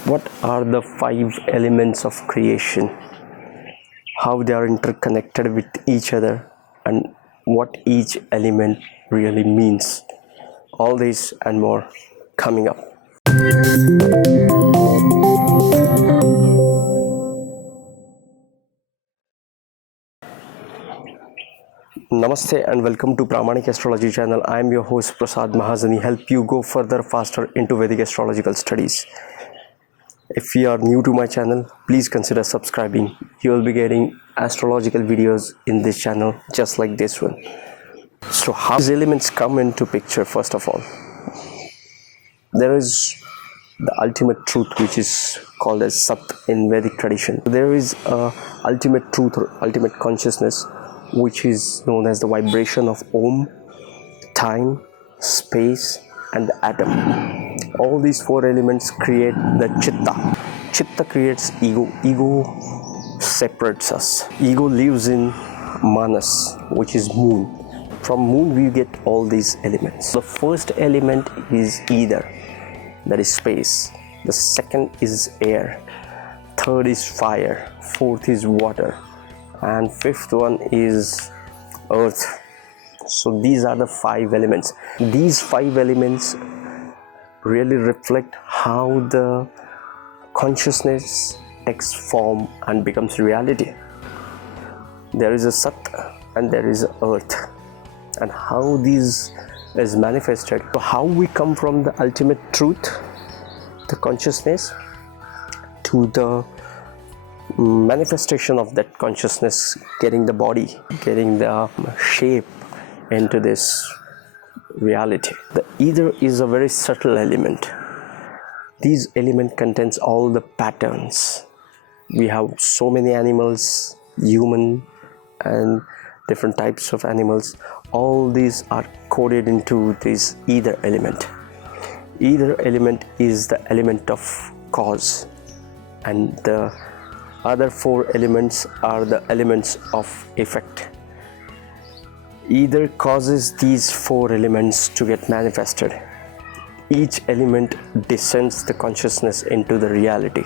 What are the 5 elements of creation? How they are interconnected with each other and what each element really means. All this and more coming up. Namaste and welcome to Pramanik Astrology channel. I am your host Prasad Mahazani, help you go further faster into Vedic astrological studies. If you are new to my channel, please consider subscribing. You will be getting astrological videos in this channel just like this one. So how these elements come into picture? First of all, there is the ultimate truth, which is called as Sat in Vedic tradition. There is a ultimate truth or ultimate consciousness, which is known as the vibration of Om, time, space and the atom. All these 4 elements create the Chitta. Chitta creates ego. Ego separates us. Ego lives in Manas, which is moon. From moon we get all these elements. The first element is ether, that is space. The second is air. Third is fire. Fourth is water. And fifth one is earth. So these are the 5 elements. These 5 elements really reflect how the consciousness takes form and becomes reality. There is a Sat and there is a earth, and how this is manifested. So how we come from the ultimate truth, the consciousness, to the manifestation of that consciousness, getting the body, getting the shape into this reality. The ether is a very subtle element. This element contains all the patterns. We have so many animals, human and different types of animals. All these are coded into this ether element. Ether element is the element of cause, and the other 4 elements are the elements of effect. Ether causes these 4 elements to get manifested. Each element descends the consciousness into the reality.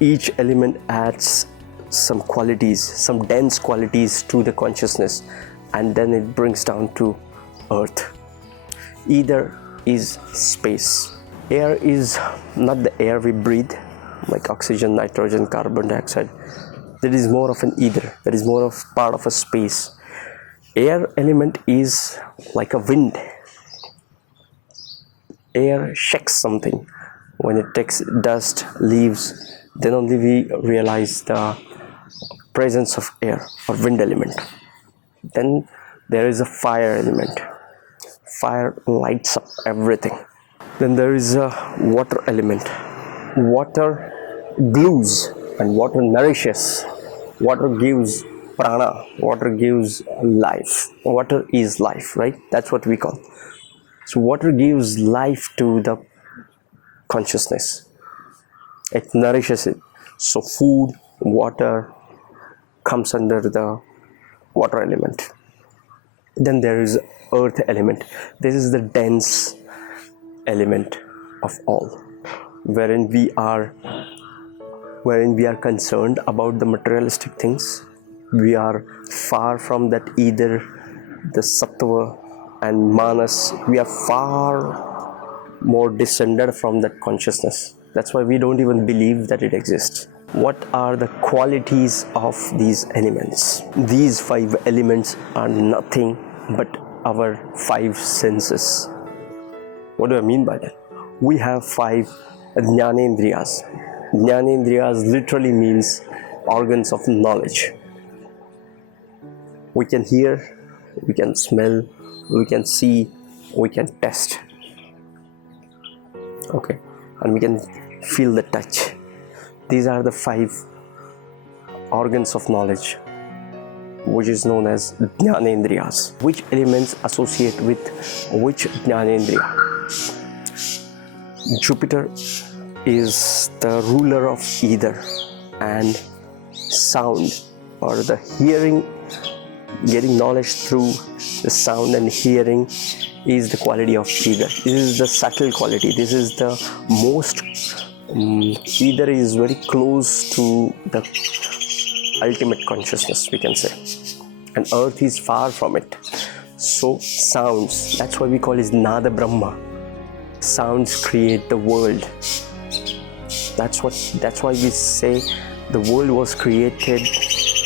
Each element adds some qualities, some dense qualities to the consciousness, and then it brings down to earth. Ether is space. Air is not the air we breathe, like oxygen, nitrogen, carbon dioxide. That is more of an ether. That is more of part of a space. Air element is like a wind. Air shakes something. When it takes dust, leaves, then only we realize the presence of air or wind element. Then there is a fire element. Fire lights up everything. Then there is a water element. Water glues and water nourishes. Water gives prana. Water gives life. Water is life, right? That's what we call. So water gives life to the consciousness. It nourishes it. So food, water comes under the water element. Then there is earth element. This is the dense element of all, wherein we are concerned about the materialistic things. We are far from that either the sattva and manas. We are far more descended from that consciousness. That's why we don't even believe that it exists. What are the qualities of these elements? These 5 elements are nothing but our 5 senses. What do I mean by that? We have 5 jnanendriyas. Jnanendriyas literally means organs of knowledge. We can hear, we can smell, we can see, we can taste. Okay, and we can feel the touch. These are the 5 organs of knowledge, which is known as jnanendriyas. Which elements associate with which jnanendriya? Jupiter is the ruler of ether, and sound or the hearing, getting knowledge through the sound and hearing is the quality of ether. This is the subtle quality. This is the most Either is very close to the ultimate consciousness, we can say, and earth is far from it. So sounds, that's why we call it Nada Brahma. Sounds create the world. That's why we say the world was created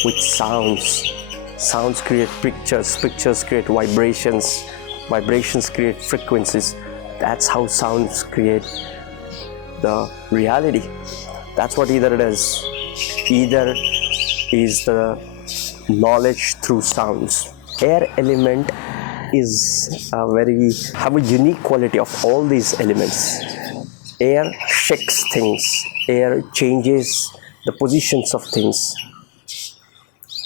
with sounds. Sounds create pictures, pictures create vibrations, vibrations create frequencies. That's how sounds create the reality. That's what either it is. Either is the knowledge through sounds. Air element is have a unique quality of all these elements. Air shakes things. Air changes the positions of things.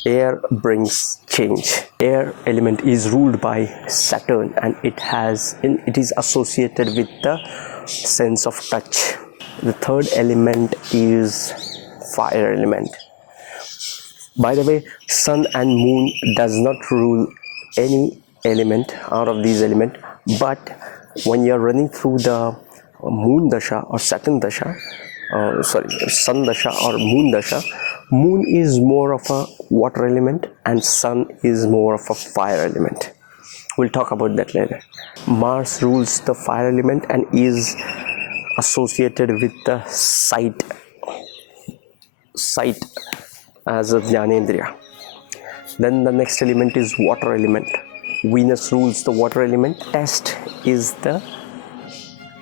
Air brings change. Air element is ruled by Saturn, and it is associated with the sense of touch. The third element is fire element. By the way, sun and moon does not rule any element out of these elements, but when you are running through the moon dasha or Saturn dasha, sun dasha or moon dasha, moon is more of a water element and sun is more of a fire element. We'll talk about that later. Mars rules the fire element and is associated with the sight as a Jnanendriya. Then the next element is water element. Venus rules the water element. Test is the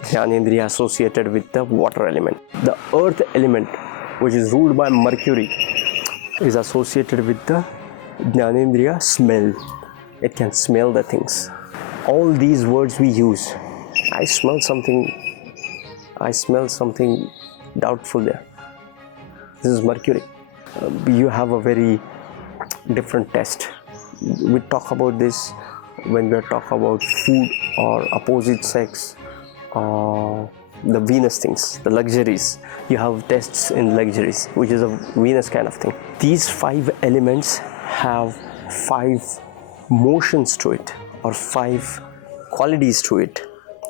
Jnanendriya associated with the water element. The earth element, which is ruled by Mercury, is associated with the Jnanendriya smell. It can smell the things. All these words we use. I smell something doubtful there. This is Mercury. You have a very different test. We talk about this when we talk about food or opposite sex, the Venus things, the luxuries. You have tests in luxuries, which is a Venus kind of thing. These 5 elements have 5 motions to it, or 5 qualities to it.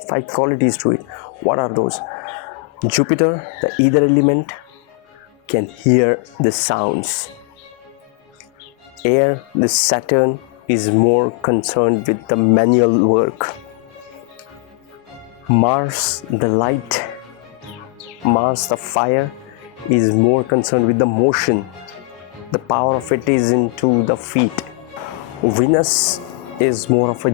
5 qualities to it. What are those? Jupiter, the ether element, can hear the sounds. Air, the Saturn, is more concerned with the manual work. Mars, the light, Mars, the fire, is more concerned with the motion. The power of it is into the feet. Venus is more of a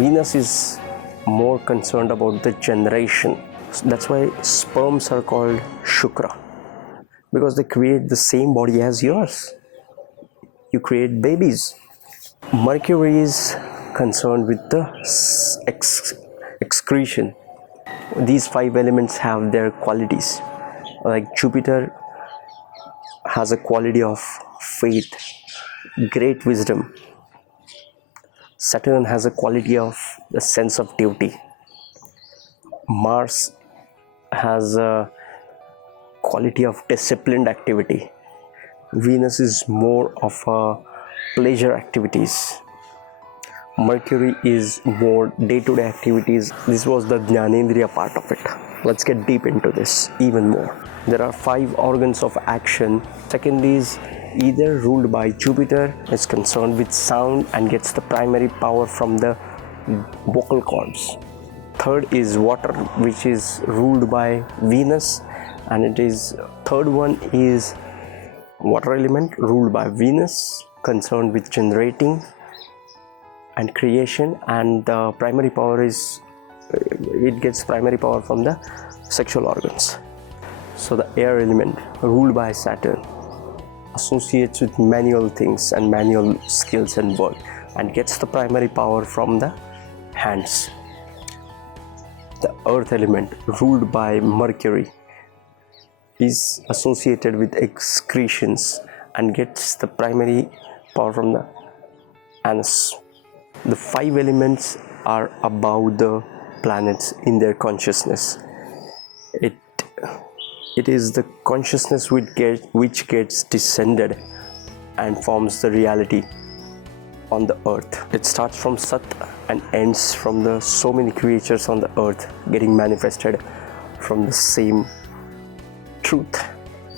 Venus is more concerned about the generation. That's why sperms are called Shukra, because they create the same body as yours. You create babies. Mercury is concerned with the excretion. These 5 elements have their qualities. Like Jupiter has a quality of faith, great wisdom. Saturn has a quality of the sense of duty. Mars has a quality of disciplined activity. Venus is more of a pleasure activities. Mercury is more day-to-day activities. This was the Jnanendriya part of it. Let's get deep into this even more. There are 5 organs of action. Second is either ruled by Jupiter, is concerned with sound and gets the primary power from the vocal cords. Third is water, which is ruled by Venus, and third one is water element ruled by Venus, concerned with generating and creation, and the primary power it gets primary power from the sexual organs. So the air element ruled by Saturn associates with manual things and manual skills and work, and gets the primary power from the hands. The earth element ruled by Mercury is associated with excretions and gets the primary power from the anus. The 5 elements are above the planets in their consciousness. It is the consciousness which gets descended and forms the reality. on the earth. It starts from Sat and ends from the so many creatures on the earth getting manifested from the same truth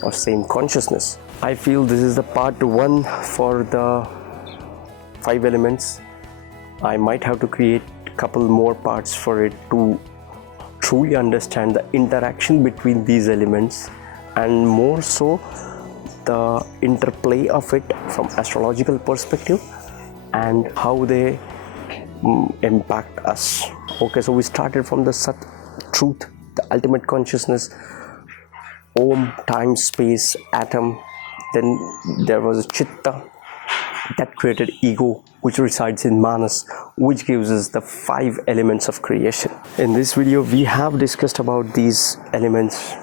or same consciousness. I feel this is the part 1 for the 5 elements. I might have to create a couple more parts for it to truly understand the interaction between these elements, and more so the interplay of it from astrological perspective and how they impact us. Okay, so we started from the Sat, truth, the ultimate consciousness, Om, time, space, atom. Then there was a Chitta that created ego, which resides in Manas, which gives us the 5 elements of creation. In this video, we have discussed about these elements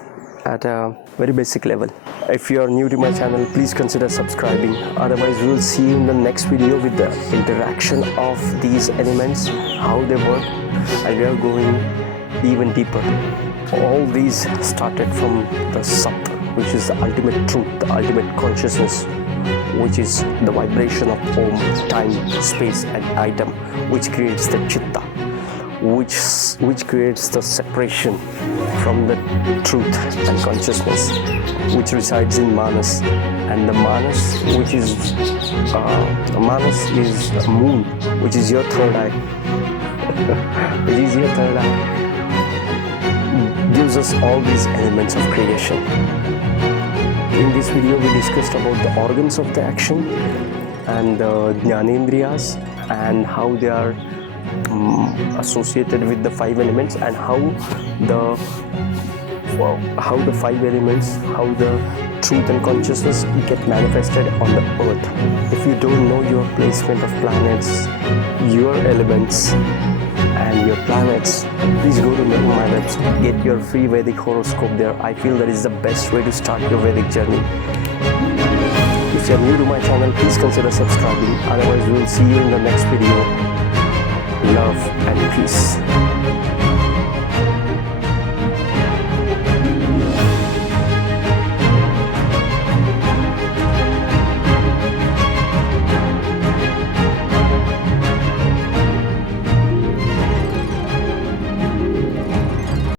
at a very basic level. If you are new to my channel, please consider subscribing. Otherwise, we will see you in the next video with the interaction of these elements, how they work, and we are going even deeper. All these started from the Sat, which is the ultimate truth, the ultimate consciousness, which is the vibration of Om, time, space and item, which creates the Chitta, which creates the separation from the truth and consciousness, which resides in Manas. And the Manas, which is the moon, which is your third eye, which is your third eye, gives us all these elements of creation. In this video, we discussed about the organs of the action and the Jnanendriyas and how they are associated with the 5 elements, and how the 5 elements, how the truth and consciousness get manifested on the earth. If you don't know your placement of planets, your elements and your planets, please go to my website, get your free Vedic horoscope there. I feel that is the best way to start your Vedic journey. If you are new to my channel, please consider subscribing. Otherwise, we will see you in the next video. Love and peace.